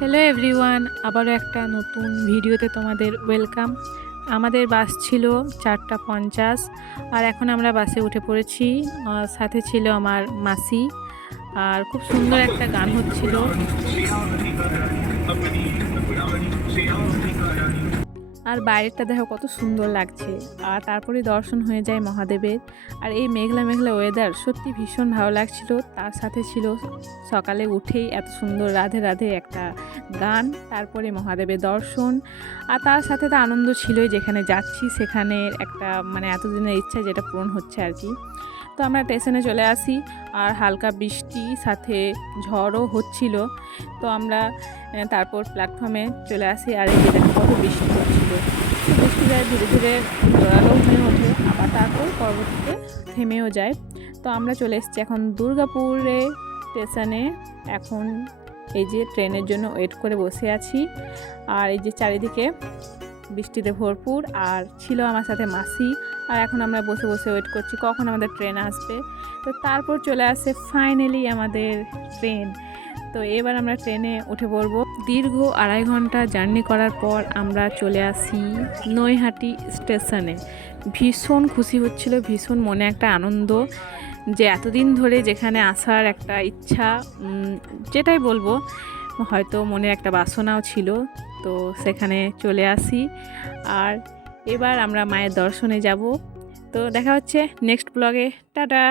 Hello everyone, আবারও একটা নতুন ভিডিওতে তোমাদের ওয়েলকাম। আমাদের বাস ছিল 4:50 আর এখন আমরা বাসে উঠে পড়েছি। সাথে ছিল আমার মাসি, আর খুব সুন্দর একটা গান হচ্ছিল। আর বাইরেটা দেখো কত সুন্দর লাগছে। আর তারপরে দর্শন হয়ে যায় মহাদেবের। আর এই মেঘলা মেঘলা ওয়েদার সত্যি ভীষণ ভালো লাগছিল। তার সাথে ছিল সকালে উঠেই এত সুন্দর রাধে রাধে একটা গান, তারপরে মহাদেবের দর্শন। আর তার সাথে তো আনন্দ ছিলই, যেখানে যাচ্ছি সেখানে একটা মানে এতদিনের ইচ্ছা যেটা পূরণ হচ্ছে আর কি। তো আমরা স্টেশনে চলে আসি, আর হালকা বৃষ্টি সাথে ঝড়ও হচ্ছিল। তো আমরা তারপর প্ল্যাটফর্মে চলে আসি, আর এই যে দেখো কত বৃষ্টি হচ্ছিল। তো বৃষ্টিটা ধীরে ধীরে জোরালো হয়ে ওঠে, আবার তারপর পরবর্তীতে থেমেও যায়। তো আমরা চলে এসেছি এখন দুর্গাপুরে স্টেশনে। এখন এই যে ট্রেনের জন্য ওয়েট করে বসে আছি, আর এই যে চারিদিকে বৃষ্টিতে ভরপুর, আর ছিল আমার সাথে মাসি। আর এখন আমরা বসে বসে ওয়েট করছি কখন আমাদের ট্রেন আসবে। তো তারপর চলে আসে ফাইনালি আমাদের ট্রেন। তো এবার আমরা ট্রেনে উঠে পড়বো। দীর্ঘ 2.5 ঘন্টা জার্নি করার পর আমরা চলে আসি নৈহাটি স্টেশনে। ভীষণ খুশি হচ্ছিল, ভীষণ মনে একটা আনন্দ যে এতদিন ধরে যেখানে আসার একটা ইচ্ছা, যেটাই বলবো, হয়তো মনে একটা বাসনাও ছিল। তো সেখানে চলে আসি, আর এবার আমরা মায়ের দর্শনে যাব। তো দেখা হচ্ছে নেক্সট ব্লগে। টাটা।